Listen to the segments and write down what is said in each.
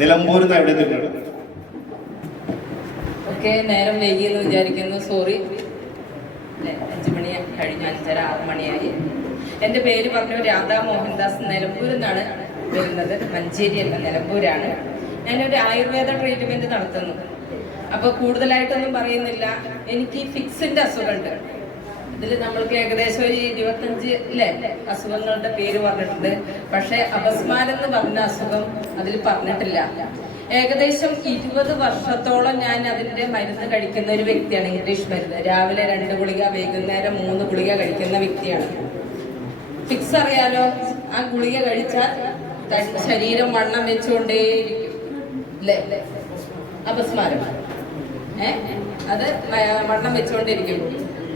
നിലമ്പൂരിൽ നിന്ന് എവിടെ എത്തിയിട്ടുണ്ട്? ഓക്കെ, നേരം വൈകിയെന്ന് വിചാരിക്കുന്നു, സോറി. 5 മണി കഴിഞ്ഞു, 5:30 6 മണിയായി. എൻ്റെ പേര് പറഞ്ഞു രാധാ മോഹൻദാസ്. നിലമ്പൂരിൽ നിന്നാണ് വരുന്നത്, മഞ്ചേരി അല്ല, നിലമ്പൂരാണ്. ഞാനൊരു ആയുർവേദ ട്രീറ്റ്മെന്റ് നടത്തുന്നു. അപ്പോൾ കൂടുതലായിട്ടൊന്നും പറയുന്നില്ല. എനിക്ക് ഫിക്സിന്റെ അസുഖമുണ്ട്. ഇതിൽ നമ്മൾക്ക് ഏകദേശം ഒരു 25 അസുഖങ്ങളുടെ പേര് പറഞ്ഞിട്ടുണ്ട്. പക്ഷെ അപസ്മാരം എന്ന് പറഞ്ഞ അസുഖം അതിൽ പറഞ്ഞിട്ടില്ല. ഏകദേശം 20 വർഷത്തോളം ഞാൻ അതിന്റെ മരുന്ന് കഴിക്കുന്ന ഒരു വ്യക്തിയാണ്. ഇംഗ്ലീഷ് മരുന്ന് രാവിലെ 2 ഗുളിക, വൈകുന്നേരം 3 ഗുളിക കഴിക്കുന്ന വ്യക്തിയാണ്. ഫിക്സ് അറിയാലോ, ആ ഗുളിക കഴിച്ചാൽ ശരീരം വണ്ണം വെച്ചുകൊണ്ടേയിരിക്കും അല്ലേ? അപസ്മാരം അത് വണ്ണം വെച്ചുകൊണ്ടിരിക്കും.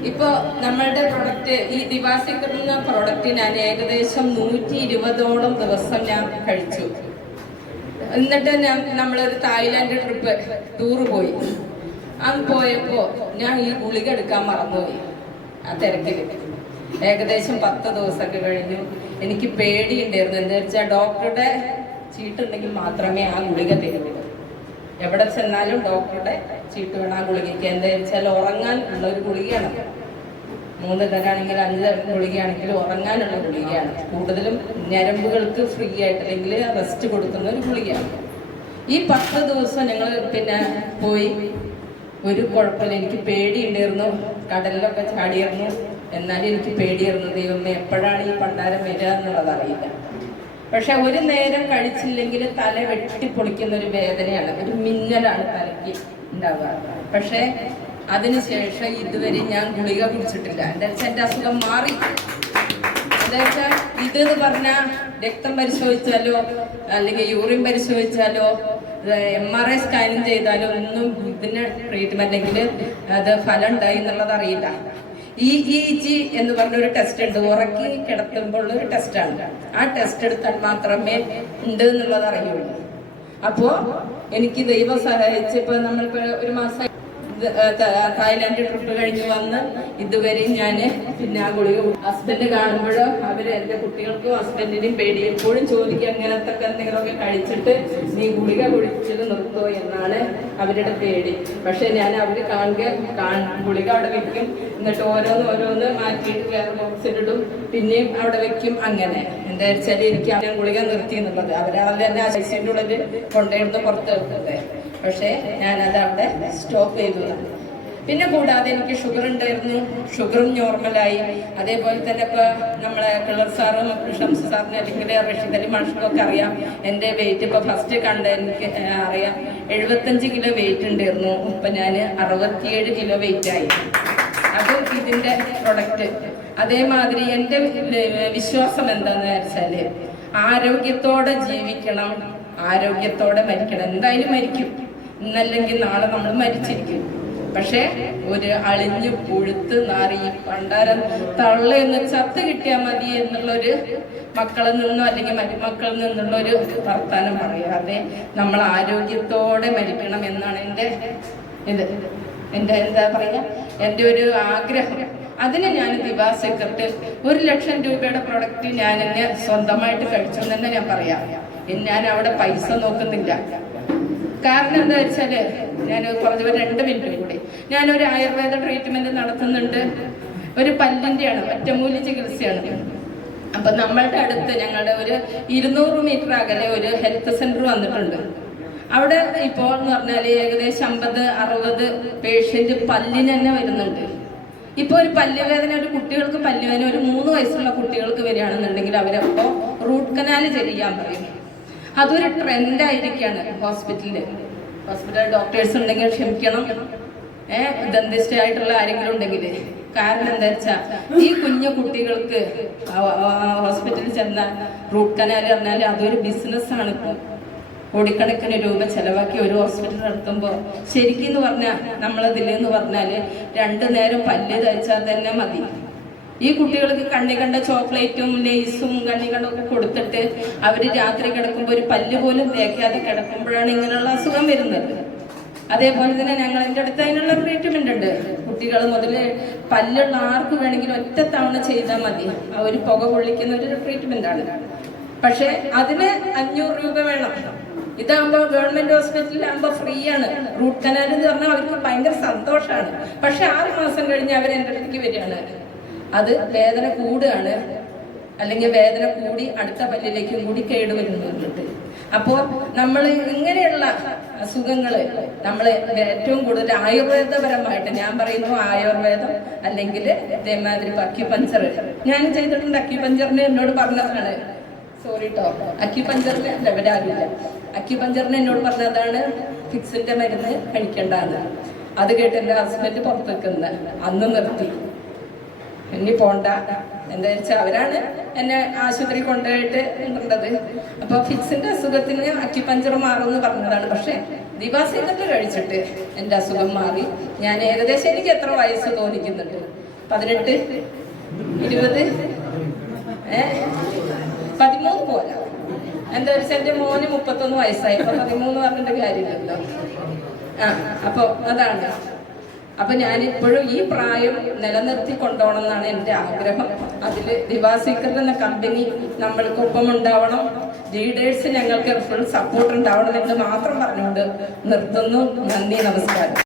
ഇപ്പൊ നമ്മളുടെ പ്രൊഡക്റ്റ്, ഈ ദിവാസിക്കർ എന്ന പ്രൊഡക്റ്റ് ഞാൻ ഏകദേശം 120ഓളം ദിവസം ഞാൻ കഴിച്ചു. എന്നിട്ട് നമ്മളൊരു തായ്ലാന്റ് ടൂറ് പോയി. അന്ന് പോയപ്പോ ഞാൻ ഈ ഗുളിക എടുക്കാൻ മറന്നുപോയി ആ തിരക്കില്. ഏകദേശം 10 ദിവസമൊക്കെ കഴിഞ്ഞു. എനിക്ക് പേടിയുണ്ടായിരുന്നു. എന്താ വെച്ചാൽ ഡോക്ടറുടെ ചീട്ടുണ്ടെങ്കിൽ മാത്രമേ ആ ഗുളിക തരുള്ളൂ. എവിടെ ചെന്നാലും ഡോക്ടറുടെ ചീട്ട് വേണം ആ ഗുളികയ്ക്ക്. എന്താ വെച്ചാൽ ഉറങ്ങാൻ ഉള്ള ഒരു ഗുളികയാണ്. 3 തരാണെങ്കിൽ 5 തരം ഗുളികയാണെങ്കിലും ഉറങ്ങാനുള്ള ഗുളികയാണ്. കൂടുതലും ഞരമ്പുകൾക്ക് ഫ്രീ ആയിട്ട് അല്ലെങ്കിൽ റെസ്റ്റ് കൊടുക്കുന്ന ഒരു ഗുളികയാണ്. ഈ 10 ദിവസം ഞങ്ങൾ പിന്നെ പോയി. ഒരു കുഴപ്പമില്ല. എനിക്ക് പേടിയുണ്ടായിരുന്നു. കടലിലൊക്കെ ചാടിയിരുന്നു. എന്നാലും എനിക്ക് പേടിയായിരുന്നു. ദൈവമേ, എപ്പോഴാണ് ഈ പണ്ടാരം വരിക എന്നുള്ളത് അറിയില്ല. പക്ഷെ ഒരു നേരം കഴിച്ചില്ലെങ്കിൽ തല വെട്ടിപ്പൊളിക്കുന്ന ഒരു വേദനയാണ്, ഒരു മിന്നലാണ് തലയ്ക്ക് ഉണ്ടാവുക. പക്ഷെ അതിനുശേഷം ഇതുവരെ ഞാൻ ഗുളിക കുടിച്ചിട്ടില്ല. എന്താ വെച്ചാൽ എൻ്റെ അസുഖം മാറി. എന്താ വെച്ചാൽ ഇതെന്ന് പറഞ്ഞാൽ രക്തം പരിശോധിച്ചാലോ അല്ലെങ്കിൽ യൂറിൻ പരിശോധിച്ചാലോ MRI സ്കാനിങ് ചെയ്താലോ ഒന്നും ഇതിന് ട്രീറ്റ്മെന്റെങ്കിൽ അത് ഫലം ഉണ്ടായി എന്നുള്ളത് അറിയില്ല. EEG എന്ന് പറഞ്ഞൊരു ടെസ്റ്റ് ഉണ്ട്, ഉറക്കി കിടത്തുമ്പോൾ ഒരു ടെസ്റ്റാണ്. ആ ടെസ്റ്റ് എടുത്താൽ മാത്രമേ ഉണ്ട് എന്നുള്ളത് അറിയുള്ളൂ. അപ്പോ എനിക്ക് ദൈവം സഹായിച്ചപ്പോ നമ്മളിപ്പോ ഒരു മാസം തായ്ലാന്റ് ട്രിപ്പ് കഴിഞ്ഞ് വന്ന് ഇതുവരെയും ഞാൻ പിന്നെ ആ ഗുളിക ഹസ്ബൻഡ് കാണുമ്പോഴോ അവര് എന്റെ കുട്ടികൾക്കും ഹസ്ബൻഡിനും പേടി. എപ്പോഴും ചോദിക്കുക അങ്ങനത്തെ എന്തെങ്കിലുമൊക്കെ കഴിച്ചിട്ട് നീ ഗുളിക കുടിച്ചത് നിർത്തോ എന്നാണ് അവരുടെ പേടി. പക്ഷെ ഞാൻ അവര് ഗുളിക അവിടെ വെക്കും, എന്നിട്ട് ഓരോന്ന് മാറ്റിയിട്ട് വേറെ ബോക്സിലിടും, പിന്നെയും അവിടെ വെക്കും. അങ്ങനെ എന്താ വെച്ചാൽ എനിക്ക് അവരെ ഗുളിക നിർത്തി എന്നുള്ളത്. അവരാണല്ലോ എന്നെ ആ ശൈസിന്റെ ഉള്ളിൽ കൊണ്ടുവരുന്ന പുറത്ത് വെക്കുന്നത്. പക്ഷെ ഞാനത് അവിടെ സ്റ്റോപ്പ് ചെയ്തു. പിന്നെ കൂടാതെ എനിക്ക് ഷുഗർ ഉണ്ടായിരുന്നു. ഷുഗറും നോർമലായി. അതേപോലെ തന്നെ ഇപ്പൊ നമ്മളെ കിളർ സാറും ഷംസ് സാറിന് അല്ലെങ്കിൽ റഷീദ് അലി മാഷുമൊക്കെ അറിയാം. എൻ്റെ വെയിറ്റ് ഇപ്പൊ ഫസ്റ്റ് കണ്ട എനിക്ക് അറിയാം 75 കിലോ വെയിറ്റ് ഉണ്ടായിരുന്നു. ഇപ്പൊ ഞാൻ 67 കിലോ വെയിറ്റ് ആയി. അത് ഇതിന്റെ പ്രൊഡക്റ്റ്. അതേമാതിരി എൻ്റെ വിശ്വാസം എന്താന്ന് വെച്ചാല് ആരോഗ്യത്തോടെ ജീവിക്കണം, ആരോഗ്യത്തോടെ മരിക്കണം. എന്തായാലും മരിക്കും, ഇന്നല്ലെങ്കിൽ നാളെ നമ്മൾ മരിച്ചിരിക്കും. പക്ഷെ ഒരു അളിഞ്ഞു പുഴുത്ത് നാറി പണ്ടാരം തള്ളയെന്ന് ചത്ത് കിട്ടിയാൽ മതി എന്നുള്ളൊരു മക്കളിൽ നിന്നോ അല്ലെങ്കിൽ മരുമക്കളിൽ നിന്നുള്ളൊരു വർത്താനം പറയാതെ നമ്മൾ ആരോഗ്യത്തോടെ മരിക്കണം എന്നാണ് എൻ്റെ എന്താ പറയുക, എൻ്റെ ഒരു ആഗ്രഹം. അതിന് ഞാൻ ദിവാസിക്കറിട്ട് 1 ലക്ഷം രൂപയുടെ പ്രൊഡക്റ്റ് ഞാൻ എന്നെ സ്വന്തമായിട്ട് കഴിച്ചു എന്ന് തന്നെ ഞാൻ പറയാം. ഞാൻ അവിടെ പൈസ നോക്കുന്നില്ല. കാരണം എന്താ വെച്ചാല് ഞാൻ കുറഞ്ഞ 2 മിനിറ്റ് കൂടി ഞാനൊരു ആയുർവേദ ട്രീറ്റ്മെന്റ് നടത്തുന്നുണ്ട്. ഒരു പല്ലിന്റെയാണ്, ഒറ്റമൂലി ചികിത്സയാണ്. അപ്പൊ നമ്മളുടെ അടുത്ത് ഞങ്ങളുടെ ഒരു 200 മീറ്റർ അകലെ ഒരു ഹെൽത്ത് സെന്റർ വന്നിട്ടുണ്ട്. അവിടെ ഇപ്പോൾ എന്ന് പറഞ്ഞാല് ഏകദേശം 50-60 പേഷ്യന്റ് പല്ലിന് തന്നെ വരുന്നുണ്ട്. ഇപ്പൊ ഒരു പല്ലുവേദന, ഒരു കുട്ടികൾക്ക് പല്ലുവേദന ഒരു 3 വയസ്സുള്ള കുട്ടികൾക്ക് വരികയാണെന്നുണ്ടെങ്കിൽ അവരപ്പോ റൂട്ട് കനാല് ചെയ്യാൻ പറയും. അതൊരു ട്രെൻഡായിരിക്കാണ് ഹോസ്പിറ്റൽ ഡോക്ടേഴ്സ് ഉണ്ടെങ്കിൽ ക്ഷമിക്കണം, ദന്തിസ്റ്റ് ആയിട്ടുള്ള ആരെങ്കിലും ഉണ്ടെങ്കിൽ. കാരണം എന്താ വെച്ചാൽ ഈ കുഞ്ഞു കുട്ടികൾക്ക് ഹോസ്പിറ്റലിൽ ചെന്നാൽ റൂട്ട് കനാൽ പറഞ്ഞാൽ അതൊരു ബിസിനസ്സാണ്. ഇപ്പൊ കോടിക്കണക്കിന് രൂപ ചെലവാക്കി ഒരു ഹോസ്പിറ്റൽ നടത്തുമ്പോൾ ശരിക്കും പറഞ്ഞാൽ നമ്മളതിലെന്ന് പറഞ്ഞാൽ 2 നേരം പല്ല് തയ്ച്ചാൽ തന്നെ മതി. ഈ കുട്ടികൾക്ക് കണ്ണി കണ്ട ചോക്ലേറ്റും ലേസും കണ്ണി കണ്ടൊക്കെ കൊടുത്തിട്ട് അവര് രാത്രി കിടക്കുമ്പോൾ ഒരു പല്ല് പോലും തേക്കാതെ കിടക്കുമ്പോഴാണ് ഇങ്ങനെയുള്ള അസുഖം വരുന്നത്. അതേപോലെ തന്നെ ഞങ്ങളുടെ അടുത്ത് അതിനുള്ള ട്രീറ്റ്മെന്റ് ഉണ്ട്. കുട്ടികൾ മുതൽ പല്ലുള്ള ആർക്ക് വേണമെങ്കിലും ഒറ്റ തവണ ചെയ്താൽ മതി. ആ ഒരു പുക കൊള്ളിക്കുന്ന ഒരു ട്രീറ്റ്മെന്റ് ആണ്. പക്ഷെ അതിന് 500 രൂപ വേണം. ഇതാകുമ്പോൾ ഗവൺമെന്റ് ഹോസ്പിറ്റലിലാകുമ്പോൾ ഫ്രീ ആണ്. റൂട്ട് കനാൽ എന്ന് പറഞ്ഞാൽ അവർക്ക് ഭയങ്കര സന്തോഷമാണ്. പക്ഷെ 6 മാസം കഴിഞ്ഞ് അവർ എൻ്റെ അടുത്തേക്ക് വരികയാണ്, അത് വേദന കൂടുകയാണ്, അല്ലെങ്കിൽ വേദന കൂടി അടുത്ത പല്ലിലേക്കും കൂടി കേടുവരുന്നുണ്ട്. അപ്പോൾ നമ്മൾ ഇങ്ങനെയുള്ള അസുഖങ്ങൾ നമ്മൾ ഏറ്റവും കൂടുതൽ ആയുർവേദപരമായിട്ട്, ഞാൻ പറയുന്നു ആയുർവേദം അല്ലെങ്കിൽ ഇതേമാതിരി അക്യുപഞ്ചർ ഞാൻ ചെയ്തിട്ടുണ്ട്. അക്യുപഞ്ചറിന് എന്നോട് പറഞ്ഞതാണ്, സോറി കേട്ടോ, അക്യുപഞ്ചറിന് ലെവലാകില്ല. അക്യുപഞ്ചറിന് എന്നോട് പറഞ്ഞതാണ് ഫിക്സിന്റെ മരുന്ന് കഴിക്കേണ്ടതാണ്. അത് കേട്ട് എൻ്റെ ഹസ്ബൻഡ് പുറത്ത് വെക്കുന്നത്, അന്ന് നിർത്തി. ഇനി പോണ്ട എന്താ വെച്ചാൽ അവരാണ് എന്നെ ആശുപത്രി കൊണ്ടുപോയിട്ട് കണ്ടത്. അപ്പൊ ഫിക്സിന്റെ അസുഖത്തിന് അക്യുപഞ്ചർ മാറുമെന്ന് പറഞ്ഞതാണ്. പക്ഷെ ദിവാസീകട്ട് കഴിച്ചിട്ട് എൻ്റെ അസുഖം മാറി. ഞാൻ ഏകദേശം, എനിക്ക് എത്ര വയസ്സ് തോന്നിക്കുന്നുണ്ട്, 18, 20, 13 പോരാ. എന്താ വെച്ചാൽ എൻ്റെ മോന് 31 വയസ്സായി. അപ്പൊ 13 പറഞ്ഞിട്ട് കാര്യമില്ലല്ലോ. അപ്പൊ അതാണ്. അപ്പൊ ഞാനിപ്പോഴും ഈ പ്രായം നിലനിർത്തി കൊണ്ടുപോകണം എന്നാണ് എൻ്റെ ആഗ്രഹം. അതിൽ ദിവാസീക്കർ എന്ന കമ്പനി നമ്മൾക്കൊപ്പം ഉണ്ടാവണം, ലീഡേഴ്സ് ഞങ്ങൾക്ക് ഫുൾ സപ്പോർട്ട് ഉണ്ടാവണം എന്ന് മാത്രം പറഞ്ഞുകൊണ്ട് നിർത്തുന്നു. നന്ദി, നമസ്കാരം.